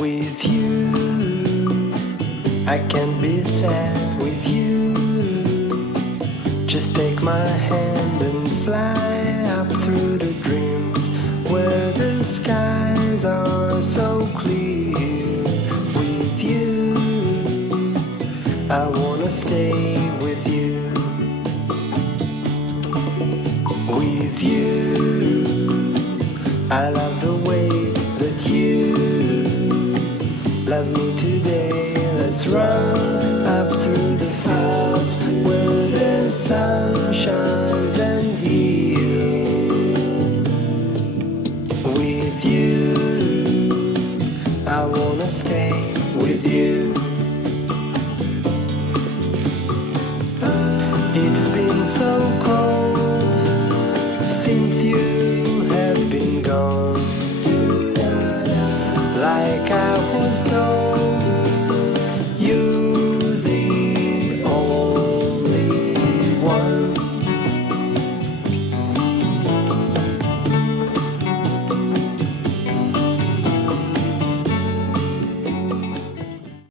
With you, I can't be sad with you. Just take my hand and fly up through the dreams where the skies are so clear. With you, I wanna stay with you. With you, I love the way that you love me today. Let's run up through the fields where the sun shines and heals. With you, I wanna stay with you. It's been so cold since you have been gone. Like I was told,